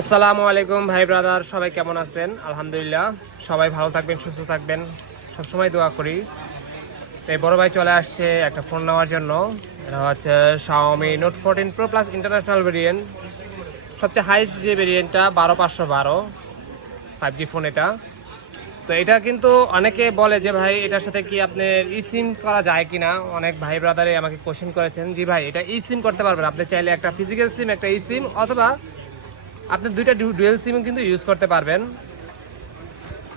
আসসালামু আলাইকুম, ভাই ব্রাদার, সবাই কেমন আছেন? আলহামদুলিল্লাহ, সবাই ভালো থাকবেন, সুস্থ থাকবেন। সবসময় দোয়া করি। তো এই বড় ভাই চলে আসছে একটা ফোন নেওয়ার জন্য। এটা হচ্ছে Xiaomi Note fourteen Pro Plus international variant সবচেয়ে হাইস্ট যে ভেরিয়েন্টটা বারো পাঁচশো বারো ফাইভ জি ফোন এটা। তো এটা কিন্তু অনেকে বলে যে, ভাই, এটার সাথে কি আপনার ই সিম করা যায় কিনা? অনেক ভাই ব্রাদারে আমাকে কোশ্চেন করেছেন, জি ভাই, এটা ই সিম করতে পারবেন। আপনি চাইলে একটা ফিজিক্যাল সিম একটা ই সিম অথবা আপনি দুইটা ডুয়েল সিম কিন্তু ইউজ করতে পারবেন।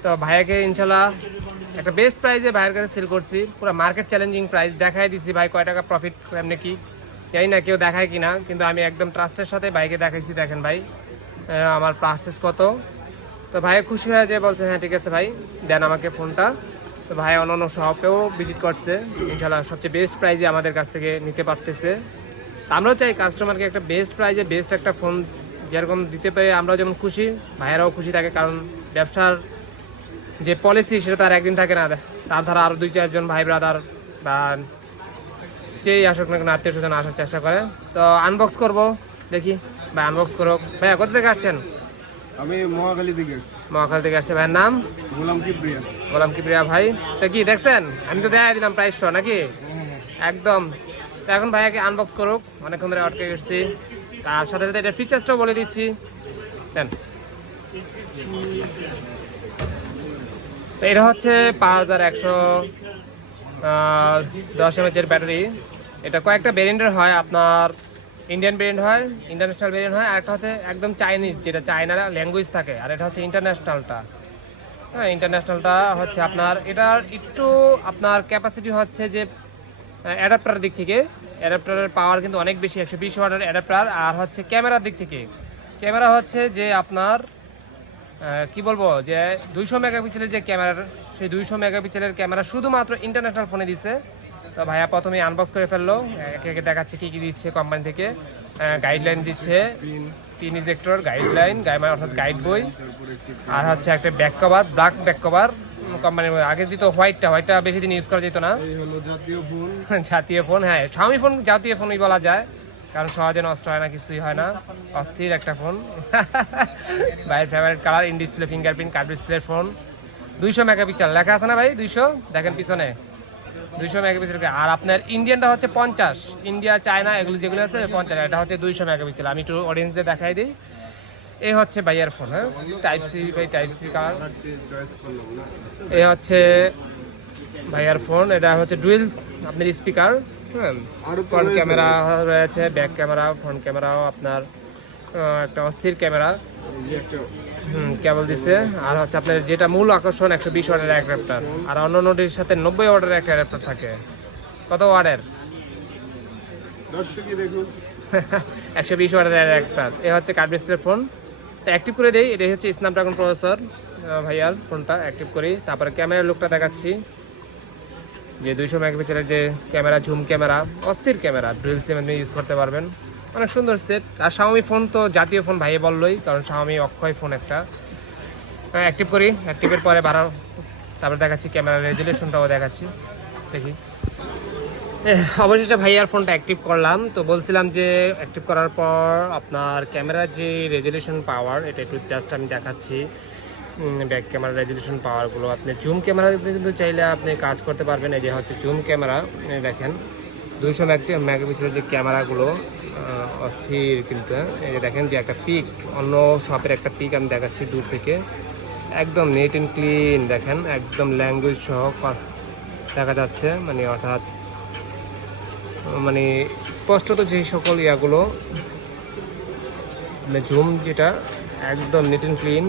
তো ভাইয়াকে ইনশাল্লাহ একটা বেস্ট প্রাইসে ভাইয়ের কাছে সেল করছি। পুরো মার্কেট চ্যালেঞ্জিং প্রাইস দেখাই দিছি ভাই কয় টাকা প্রফিট এমনি কি। জানি না কেউ দেখায় কিনা, কিন্তু আমি একদম ট্রাস্টের সাথে ভাইকে দেখাইছি, দেখেন ভাই। আমার পার্সেস কত। তো ভাই খুশি হয়ে যায়, বলছে হ্যাঁ ঠিক আছে ভাই, দেন আমাকে ফোনটা তো ভাই অন্য অন্য শপেও ভিজিট করছে। ইনশাল্লাহ সবচেয়ে বেস্ট প্রাইজে আমাদের কাছ থেকে নিতে পারতেছে। আমরাও চাই কাস্টমারকে একটা বেস্ট প্রাইজে বেস্ট একটা ফোন যেরকম দিতে পেরে আমরাও যেমন খুশি ভাইয়েরাও খুশি থাকে কারণ ব্যবসার যে পলিসি সেটা তার একদিন থাকে না। তার ধারা আরও দুই চারজন ভাই ব্রাদার বা যেই আসুক না আত্মীয় স্বজন আসার চেষ্টা করে। তো আনবক্স করব দেখি। ভাই আনবক্স করো। ভাইয়া কোথা থেকে আসছেন? আমি মহাখালী থেকে মহাখাল থেকে আসছে। ভাইয়ের নাম? গোলাম কিপ্রিয়া। গোলাম কিবরিয়া ভাই। তো কি দেখছেন? আমি তো দেখাই দিলাম প্রাইস নাকি? একদম। তো এখন ভাইয়াকে আনবক্স করুক। অনেকক্ষণ ধরে আটকে গেছি। তার সাথে সাথে এটা ফিচার্সটাও বলে দিচ্ছি। দেন। তো এটা হচ্ছে পাঁচ হাজার একশো দশ এমএচের ব্যাটারি। এটা কয়েকটা ভেরিয়েন্টের হয়, আপনার ইন্ডিয়ান ভেরিয়েন্ট হয় ইন্টারন্যাশনাল ভেরিয়েন্ট হয়, আর একটা হচ্ছে একদম চাইনিজ যেটা চায়নার ল্যাঙ্গুয়েজ থাকে, আর এটা হচ্ছে ইন্টারন্যাশনালটা হ্যাঁ ইন্টারন্যাশনালটা হচ্ছে আপনার, এটার একটু আপনার ক্যাপাসিটি হচ্ছে যে অ্যাডাপ্টারের দিক থেকে। অ্যাডাপ্টারের পাওয়ার কিন্তু অনেক বেশি, একশো বিশ ওয়াটের অ্যাডাপ্টার আর হচ্ছে ক্যামেরার দিক থেকে। ক্যামেরা হচ্ছে যে আপনার কি বলব, যে দুইশো মেগাপিক্সেলের যে ক্যামেরার সেই দুইশো মেগাপিক্সেলের ক্যামেরা শুধুমাত্র ইন্টারন্যাশনাল ফোনে দিছে। তো ভাইয়া প্রথমে আনবক্স করে ফেলল। একে একে দেখাচ্ছে কী কী দিচ্ছে কোম্পানি থেকে। গাইডলাইন দিচ্ছে। পিন ইজেক্টর গাইডলাইন গাইমার অর্থাৎ গাইড বই। আর হচ্ছে একটা back cover black back cover কোম্পানির মধ্যে। আগে দিত হোয়াইটটা হোয়াইটটা বেশি দিন ইউজ করা যেত না। জাতীয় ফোন জাতীয় ফোন হ্যাঁ। স্বামী ফোন জাতীয় ফোনই বলা যায় কারণ সহজে নষ্ট হয় না কিছুই হয় না। অস্থির একটা ফোন ভাইয়ের favourite colour in display fingerprint curved display phone দুইশো মেগাপিক্সেল লেখা আছে না ভাই? দুইশো? দেখেন পিছনে। দুইশো মেগাপিক্সেল আর আপনার ইন্ডিয়ানটা হচ্ছে পঞ্চাশ। ইন্ডিয়া চায়না এগুলো যেগুলো আছে পঞ্চাশ। এটা হচ্ছে দুইশো মেগাপিক্সেল আমি একটু অডিয়েন্সদের দেখাই দিই। এই হচ্ছে ভাইয়ার ফোন হ্যাঁ? টাইপ সি ভাই টাইপ সি না এ হচ্ছে ভাইয়ার ফোন এটা হচ্ছে ডুয়েল আপনার স্পিকার হ্যাঁ? ফ্রন্ট ক্যামেরা রয়েছে। ব্যাক ক্যামেরা ফ্রন্ট ক্যামেরাও আপনার একটা অস্থির ক্যামেরা হুম কেবল দিছে। আর হচ্ছে আপনার যেটা মূল আকর্ষণ একশো বিশ ওয়াটের এক র্যাপটার আর অন্য অন্যটির সাথে নব্বই ওয়াটের একটা র্যাপটার থাকে। কত দর্শকই দেখুন। একশো বিশ ওয়াটের একটা এ হচ্ছে কার্ড ডিসপ্লে ফোন তো অ্যাক্টিভ করে দেই, এটাই হচ্ছে স্ন্যাপড্রাগন প্রসেসর ভাইয়ার ফোনটা অ্যাক্টিভ করি। তারপরে ক্যামেরার লুকটা দেখাচ্ছি। যে দুইশো মেগাপিক্সেলের যে ক্যামেরা ঝুম ক্যামেরা অস্থির ক্যামেরা ডুয়েল সিম আপনি ইউজ করতে পারবেন। অনেক সুন্দর সেট আর শাওমি ফোন তো জাতীয় ফোন ভাইয়ে বললোই, কারণ শাওমি অক্ষয় ফোন একটা। অ্যাক্টিভ করি। অ্যাক্টিভের পরে বাড়াও। তারপরে দেখাচ্ছি ক্যামেরা রেজুলেশনটাও দেখাচ্ছি। দেখি। অবশেষে ভাইয়ার ফোনটা অ্যাক্টিভ করলাম। তো বলছিলাম যে অ্যাক্টিভ করার পর আপনার ক্যামেরার যে রেজুলেশন পাওয়ার এটা একটু জাস্ট আমি দেখাচ্ছি। ব্যাক ক্যামেরা রেজুলেশন পাওয়ারগুলো আপনি জুম ক্যামেরা কিন্তু চাইলে আপনি কাজ করতে পারবেন। এই যে হচ্ছে জুম ক্যামেরা দেখেন, দুইশো মেগাপিক্সেলের যে ক্যামেরাগুলো অস্থির কিন্তু? এই যে দেখেন যে একটা পিক অন্য শপের একটা পিক আমি দেখাচ্ছি দূর থেকে। একদম নেট অ্যান্ড ক্লিন দেখেন, একদম ল্যাঙ্গুয়েজ সহ দেখা যাচ্ছে। মানে অর্থাৎ মানে স্পষ্টত যে সকল ইয়াগুলো মানে জুম যেটা, একদম নিট অ্যান্ড ক্লিন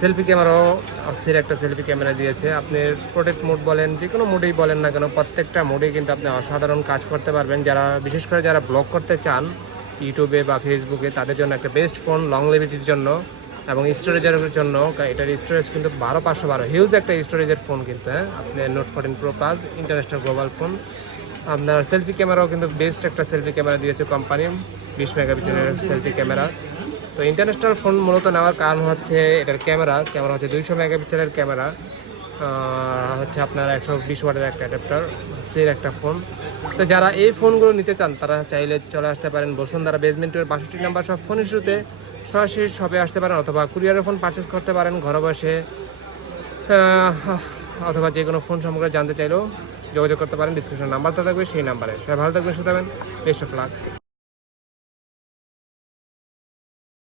সেলফি ক্যামেরাও অস্থির একটা সেলফি ক্যামেরা দিয়েছে। আপনি প্রোটেক্ট মোড বলেন যে কোনো মোডেই বলেন না কেন, প্রত্যেকটা মোডেই কিন্তু আপনি অসাধারণ কাজ করতে পারবেন। যারা, বিশেষ করে যারা ব্লগ করতে চান ইউটিউবে বা ফেসবুকে তাদের জন্য একটা বেস্ট ফোন লং লিমিটির জন্য এবং স্টোরেজের জন্য। এটার স্টোরেজ কিন্তু বারো পাঁচশো বারো। হিউজ একটা স্টোরেজের ফোন কিন্তু হ্যাঁ? আপনি Note fourteen Pro Plus international global phone আপনার সেলফি ক্যামেরাও কিন্তু বেস্ট একটা সেলফি ক্যামেরা দিয়েছে কোম্পানি বিশ মেগাপিক্সেলের সেলফি ক্যামেরা তো ইন্টারন্যাশনাল ফোন মূলত নেওয়ার কারণ হচ্ছে এটার ক্যামেরা ক্যামেরা হচ্ছে দুইশো মেগাপিক্সেলের ক্যামেরা হচ্ছে আপনার একশো বিশ ওয়াটের একটা অ্যাডাপ্টার সেই একটা ফোন তো যারা এই ফোনগুলো নিতে চান, তারা চাইলে চলে আসতে পারেন বসুন্ধরা বেসমেন্টের বাষট্টি নাম্বার সব ফোন ইস্যুতে সরাসরি শপে আসতে পারেন অথবা কুরিয়ারের ফোন পারচেস করতে পারেন, ঘরে বসে অথবা যে কোনো ফোন সম্পর্কে জানতে চাইলেও। যোগাযোগ করতে পারেন ডিসক্রিপশন নাম্বার তো থাকবে, সেই নাম্বারে সবাই ভালো থাকবেন সুতরাং বেস্ট অফ লাক